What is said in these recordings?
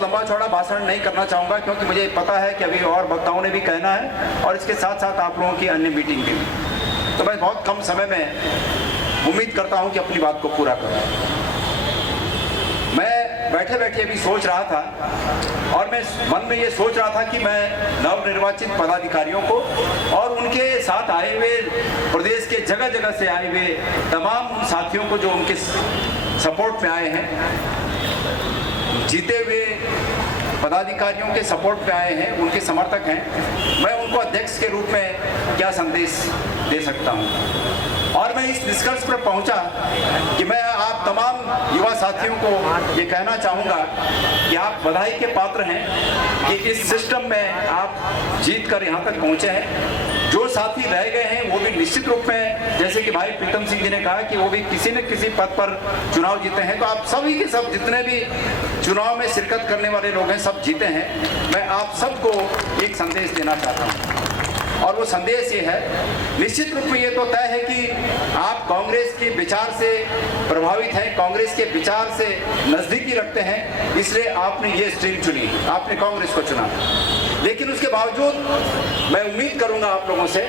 बहुत लंबा चौड़ा भाषण नहीं करना चाहूँगा, क्योंकि मुझे पता है कि अभी और वक्ताओं ने भी कहना है और इसके साथ साथ आप लोगों की अन्य मीटिंग भी। तो मैं बहुत कम समय में उम्मीद करता हूँ कि अपनी बात को पूरा करूँ। मैं बैठे बैठे अभी सोच रहा था और मैं मन में ये सोच रहा था कि मैं नवनिर्वाचित पदाधिकारियों को और उनके साथ आए हुए प्रदेश के जगह जगह से आए हुए तमाम उन साथियों को जो उनके सपोर्ट में आए हैं, जीते हुए पदाधिकारियों के सपोर्ट में आए हैं, उनके समर्थक हैं, मैं उनको अध्यक्ष के रूप में क्या संदेश दे सकता हूं। और मैं इस निष्कर्ष पर पहुंचा कि मैं आप तमाम युवा साथियों को ये कहना चाहूँगा कि आप बधाई के पात्र हैं कि इस सिस्टम में आप जीत कर यहाँ तक पहुँचे हैं। जो साथी रह गए हैं वो भी निश्चित रूप में, जैसे कि भाई प्रीतम सिंह जी ने कहा कि वो भी किसी न किसी पद पर चुनाव जीते हैं, तो आप सभी के सब जितने भी चुनाव में शिरकत करने वाले लोग हैं सब जीते हैं। मैं आप सबको एक संदेश देना चाहता हूँ और वो संदेश ये है, निश्चित रूप में ये तो तय है कि आप कांग्रेस के विचार से प्रभावित हैं, कांग्रेस के विचार से नज़दीकी रखते हैं, इसलिए आपने ये स्ट्रीम चुनी, आपने कांग्रेस को चुना। लेकिन उसके बावजूद मैं उम्मीद करूंगा आप लोगों से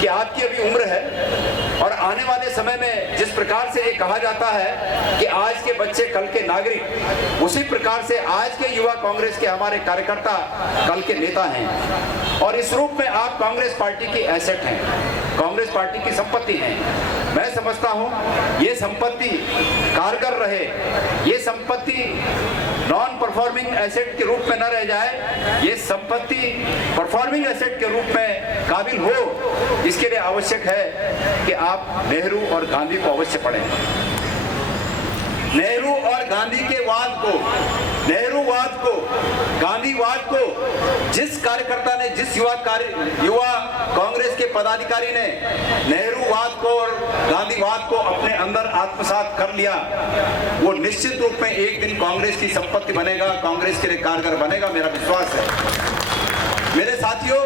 कि आपकी अभी उम्र है और आने वाले समय में जिस प्रकार से ये कहा जाता है कि आज के बच्चे कल के नागरिक, उसी प्रकार से आज के युवा कांग्रेस के हमारे कार्यकर्ता कल के नेता हैं और इस रूप में आप कांग्रेस पार्टी की एसेट हैं, कांग्रेस पार्टी की संपत्ति है। मैं समझता हूं ये संपत्ति कारगर रहे, ये संपत्ति नॉन परफॉर्मिंग एसेट के रूप में न रह जाए, ये संपत्ति परफॉर्मिंग एसेट के रूप में काबिल हो, इसके लिए आवश्यक है कि आप नेहरू और गांधी को अवश्य पढ़ें। नेहरू और गांधी के वाद को, नेहरूवाद को, गांधीवाद को जिस कार्यकर्ता ने, जिस युवा कांग्रेस के पदाधिकारी ने नेहरूवाद को और गांधीवाद को अपने अंदर आत्मसात कर लिया, वो निश्चित रूप में एक दिन कांग्रेस की संपत्ति बनेगा, कांग्रेस के लिए कारगर बनेगा, मेरा विश्वास है। मेरे साथियों,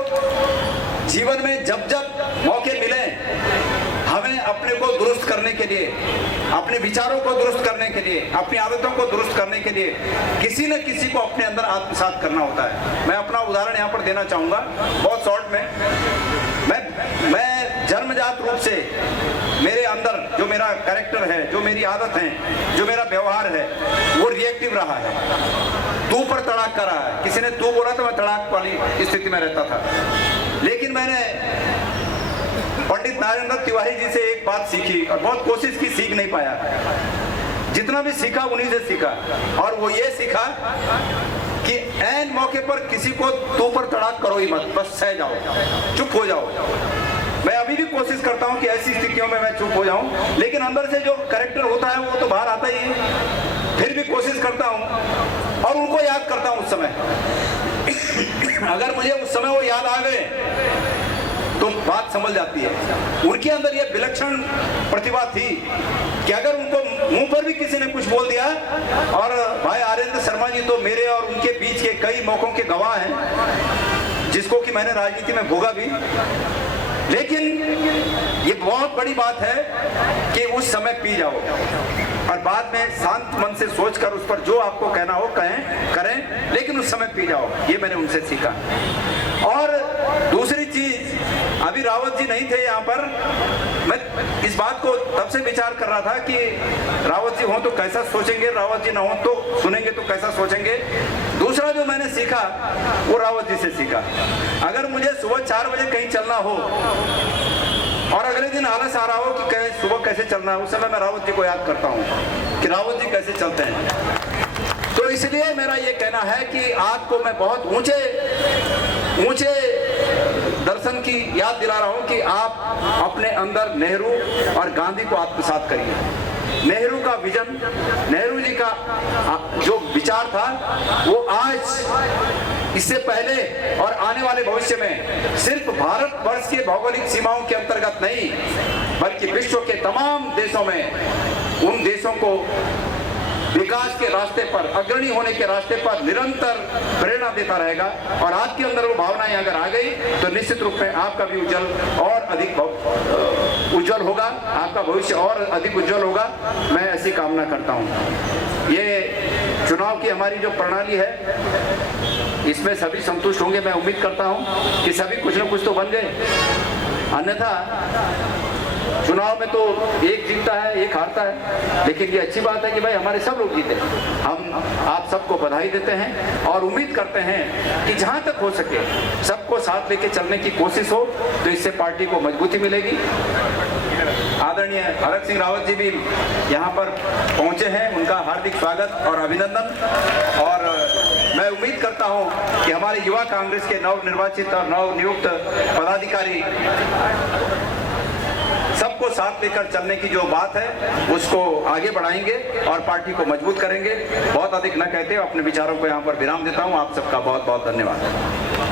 जीवन में जब जब मौके मिले हमें अपने को दुरुस्त करने के लिए, अपने विचारों को दुरुस्त करने के लिए, अपनी आदतों को दुरुस्त करने के लिए किसी न किसी को अपने अंदर आत्मसात करना होता है। मैं अपना उदाहरण यहाँ पर देना चाहूँगा बहुत शॉर्ट में। मैं जन्मजात रूप से मेरे अंदर जो मेरा कैरेक्टर है, जो मेरी आदत है, जो मेरा व्यवहार है, वो रिएक्टिव रहा है, तू पर तड़ाक कर रहा है। किसी ने तू बोला तो मैं तड़ाक वाली स्थिति में रहता था। लेकिन मैंने पंडित नारायण दत्त तिवारी जी से एक बात सीखी और बहुत कोशिश की, सीख नहीं पाया। जितना भी सीखा उन्हीं से सीखा और वो ये सीखा कि ऐन मौके पर किसी को तू पर तड़ाक करो ही मत, बस सह जाओ, चुप हो जाओ। मैं अभी भी कोशिश करता हूं कि ऐसी स्थितियों में मैं चुप हो जाऊं, लेकिन अंदर से जो कैरेक्टर होता है वो तो बाहर आता ही है। फिर भी कोशिश करता हूं और उनको याद करता हूं उस समय। अगर मुझे उस समय वो याद आ गए तो बात समझ जाती है। उनके अंदर ये विलक्षण प्रतिभा थी कि अगर उनको मुंह पर भी किसी ने कुछ बोल दिया, और भाई आर्येंद्र शर्मा जी तो मेरे और उनके बीच के कई मौकों के गवाह हैं, जिसको कि मैंने राजनीति में भोगा भी। लेकिन ये बहुत बड़ी बात है कि उस समय पी जाओ और बाद में शांत मन से सोचकर उस पर जो आपको कहना हो कहें, करें, लेकिन उस समय पी जाओ। ये मैंने उनसे सीखा। और दूसरी चीज, अभी रावत जी नहीं थे यहाँ पर, मैं इस बात को तब से विचार कर रहा था कि रावत जी हो तो कैसा सोचेंगे, रावत जी ना हो तो सुनेंगे तो कैसा सोचेंगे। दूसरा जो मैंने सीखा वो रावत जी से सीखा। अगर मुझे सुबह 4 बजे कहीं चलना हो और अगले दिन आलस आ रहा हो कि सुबह कैसे चलना है, उस समय मैं रावत जी को याद करता हूँ कि रावत जी कैसे चलते हैं। तो इसलिए मेरा ये कहना है कि आपको मैं बहुत ऊंचे दर्शन की याद दिला रहा हूं कि आप अपने अंदर नेहरू और गांधी को आत्मसात करिए। नेहरू का विजन, नेहरू जी का जो विचार था वो आज, इससे पहले और आने वाले भविष्य में सिर्फ भारतवर्ष के भौगोलिक सीमाओं के अंतर्गत नहीं बल्कि विश्व के तमाम देशों में उन देशों को विकास के रास्ते पर, अग्रणी होने के रास्ते पर निरंतर प्रेरणा देता रहेगा। और आपके अंदर वो भावनाएं अगर आ गई तो निश्चित रूप में आपका भी उज्जवल और अधिक उज्जवल होगा, आपका भविष्य और अधिक उज्जवल होगा। मैं ऐसी कामना करता हूँ। ये चुनाव की हमारी जो प्रणाली है इसमें सभी संतुष्ट होंगे। मैं उम्मीद करता हूं कि सभी कुछ न कुछ तो बन गए, अन्यथा चुनाव में तो एक जीतता है एक हारता है, लेकिन ये अच्छी बात है कि भाई हमारे सब लोग जीते। हम आप सबको बधाई देते हैं और उम्मीद करते हैं कि जहां तक हो सके सबको साथ लेके चलने की कोशिश हो, तो इससे पार्टी को मजबूती मिलेगी। आदरणीय हरक सिंह रावत जी भी यहाँ पर पहुँचे हैं, उनका हार्दिक स्वागत और अभिनंदन। और मैं उम्मीद करता हूँ कि हमारे युवा कांग्रेस के नवनिर्वाचित और नवनियुक्त पदाधिकारी सबको साथ लेकर चलने की जो बात है उसको आगे बढ़ाएंगे और पार्टी को मजबूत करेंगे। बहुत अधिक न कहते हुए अपने विचारों को यहाँ पर विराम देता हूँ। आप सबका बहुत बहुत धन्यवाद।